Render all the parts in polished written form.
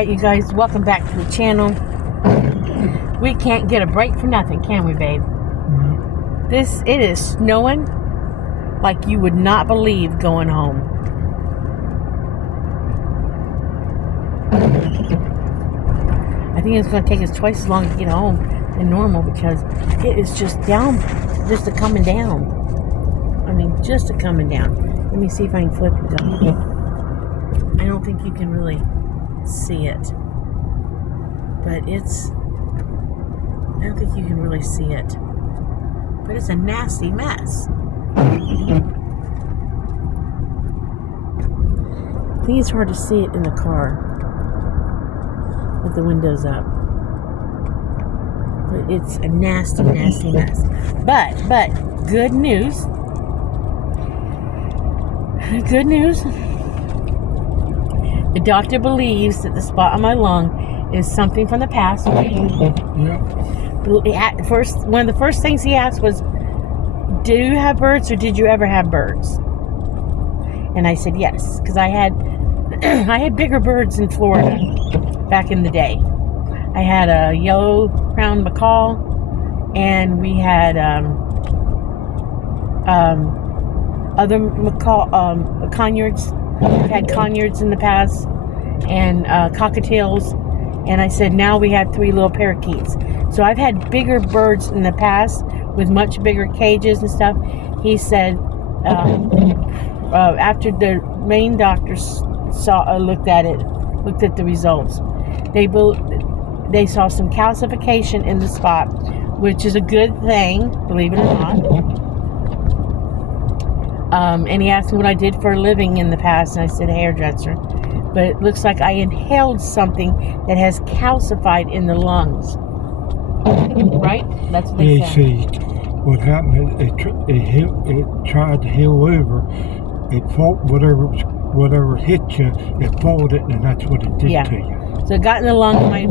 Alright, you guys, welcome back to the channel. We can't get a break for nothing, can we, babe? Mm-hmm. It is snowing like you would not believe going home. I think it's going to take us twice as long to get home than normal because it is just down, just a coming down. I mean, just a coming down. Let me see if I can flip it up. I don't think you can really see it, but I don't think you can really see it, but it's a nasty mess. I think it's hard to see it in the car with the windows up, but it's a nasty mess. But good news, the doctor believes that the spot on my lung is something from the past. Yeah. One of the first things he asked was, do you have birds or did you ever have birds? And I said yes, because I had bigger birds in Florida back in the day. I had a yellow-crowned macaw, and we had other conures. We've had conures in the past, and cockatiels, and I said now we have 3 little parakeets. So I've had bigger birds in the past with much bigger cages and stuff. He said after the main doctors looked at the results, they saw some calcification in the spot, which is a good thing, believe it or not. And he asked me what I did for a living in the past, and I said hairdresser. But it looks like I inhaled something that has calcified in the lungs. Right? That's what they said. See, what happened is it tried to heal over. It fought whatever hit you, it folded, and that's what it did to you. So it got in the lung, my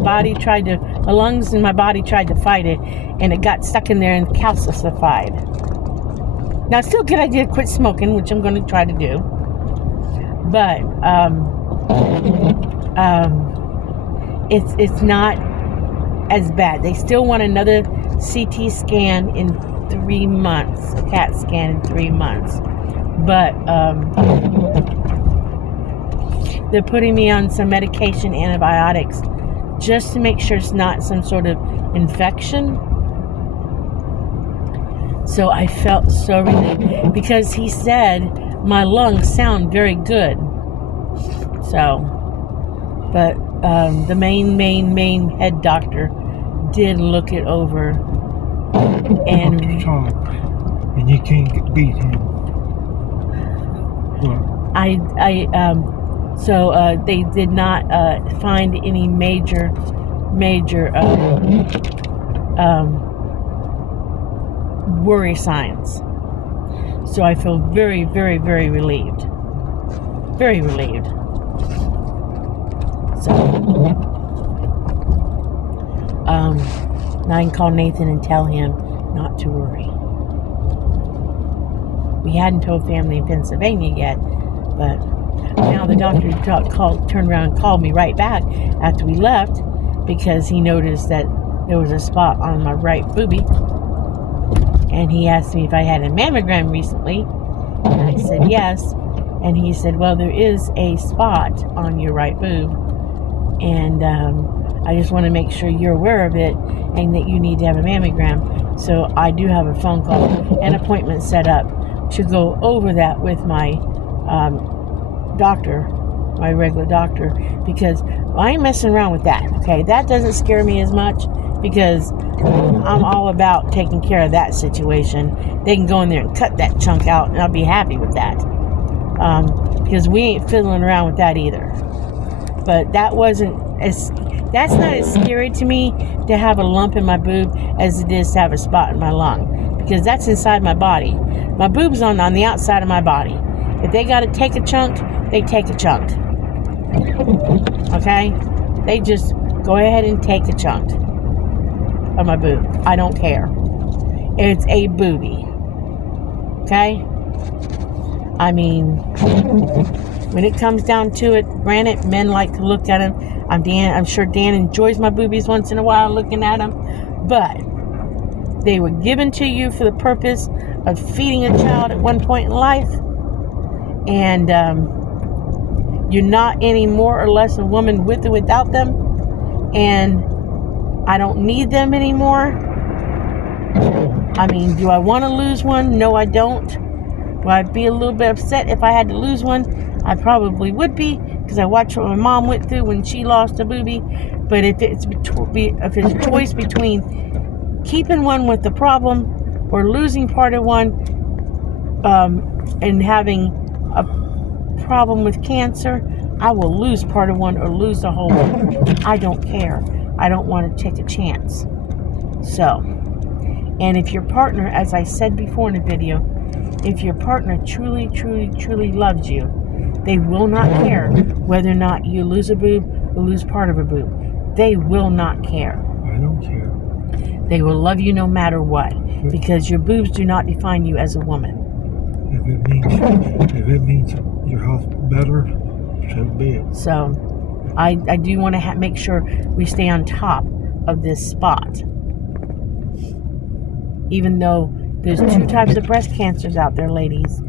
lungs and my body tried to fight it, and it got stuck in there and calcified. Now, it's still a good idea to quit smoking, which I'm going to try to do. But it's not as bad. They still want another CT scan in 3 months, a CAT scan in 3 months. But they're putting me on some medication, antibiotics, just to make sure it's not some sort of infection. So I felt so relieved because he said my lungs sound very good. So, but the main head doctor did look it over, and you can't beat him. What? So they did not find any major worry signs. So I feel very relieved. Very relieved. So now I can call Nathan and tell him not to worry. We hadn't told family in Pennsylvania yet, but now the doctor turned around and called me right back after we left because he noticed that there was a spot on my right boobie. And he asked me if I had a mammogram recently. And I said yes. And he said, well, there is a spot on your right boob. And I just want to make sure you're aware of it and that you need to have a mammogram. So I do have a phone call, an appointment set up to go over that with my doctor, my regular doctor, because I ain't messing around with that. Okay, that doesn't scare me as much because I'm all about taking care of that situation. They can go in there and cut that chunk out, and I'll be happy with that. Because we ain't fiddling around with that either. But that's not as scary to me to have a lump in my boob as it is to have a spot in my lung, because that's inside my body. My boob's on the outside of my body. If they got to take a chunk, they take a chunk. Okay? They just go ahead and take a chunk of my boob. I don't care. It's a boobie. Okay? I mean, when it comes down to it, granted, men like to look at them. I'm sure Dan enjoys my boobies once in a while looking at them, but they were given to you for the purpose of feeding a child at one point in life, and you're not any more or less a woman with or without them, and I don't need them anymore. I mean, do I want to lose one? No, I don't. Would I be a little bit upset if I had to lose one? I probably would be, because I watched what my mom went through when she lost a boobie. But if it's a choice between keeping one with the problem or losing part of one, and having a problem with cancer, I will lose part of one or lose the whole one. I don't care. I don't want to take a chance. So, and if your partner, as I said before in the video, if your partner truly, truly, truly loves you, they will not care whether or not you lose a boob or lose part of a boob. They will not care. I don't care. They will love you no matter what, because your boobs do not define you as a woman. If it means your health better, so be it. So, I do want to make sure we stay on top of this spot. Even though there's 2 types of breast cancers out there, ladies.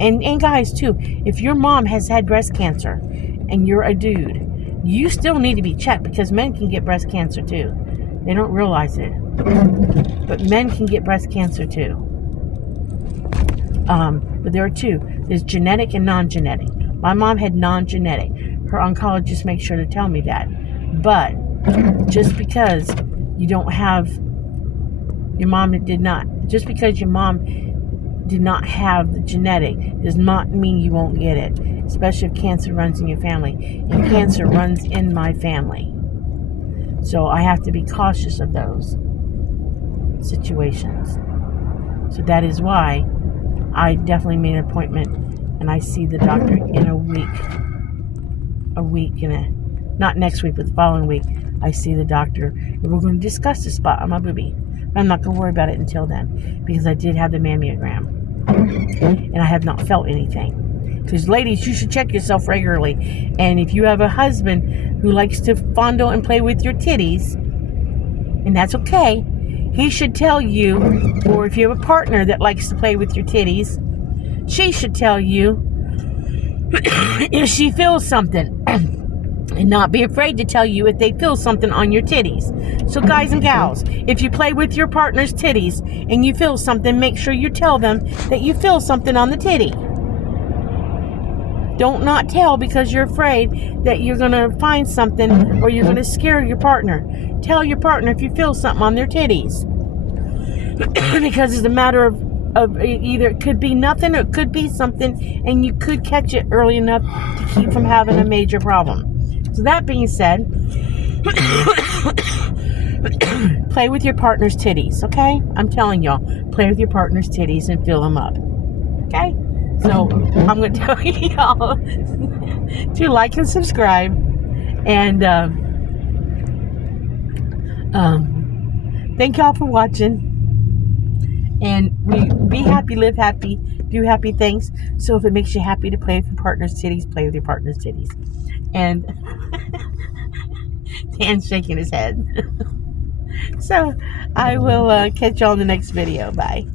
And guys, too. If your mom has had breast cancer and you're a dude, you still need to be checked, because men can get breast cancer, too. They don't realize it. But men can get breast cancer, too. But there are 2. There's genetic and non-genetic. My mom had non-genetic. Her oncologist makes sure to tell me that. But just because you don't have... Just because your mom did not have the genetic does not mean you won't get it, especially if cancer runs in your family. And cancer runs in my family. So I have to be cautious of those situations. So that is why I definitely made an appointment, and I see the doctor in a week. Not next week, but the following week, I see the doctor, and we're going to discuss the spot on my boobie. I'm not going to worry about it until then, because I did have the mammogram, and I have not felt anything. Because, ladies, you should check yourself regularly. And if you have a husband who likes to fondle and play with your titties, and that's okay, he should tell you, or if you have a partner that likes to play with your titties, she should tell you if she feels something. And not be afraid to tell you if they feel something on your titties. So guys and gals, if you play with your partner's titties and you feel something, make sure you tell them that you feel something on the titty. Don't not tell because you're afraid that you're going to find something or you're going to scare your partner. Tell your partner if you feel something on their titties. Because it's a matter of either it could be nothing or it could be something, and you could catch it early enough to keep from having a major problem. So that being said, play with your partner's titties, okay? I'm telling y'all, play with your partner's titties and fill them up, okay? So I'm going to tell y'all to like and subscribe, and thank y'all for watching. And we be happy, live happy, do happy things. So if it makes you happy to play with your partner's titties, play with your partner's titties. And Dan's shaking his head. So I will catch y'all in the next video. Bye.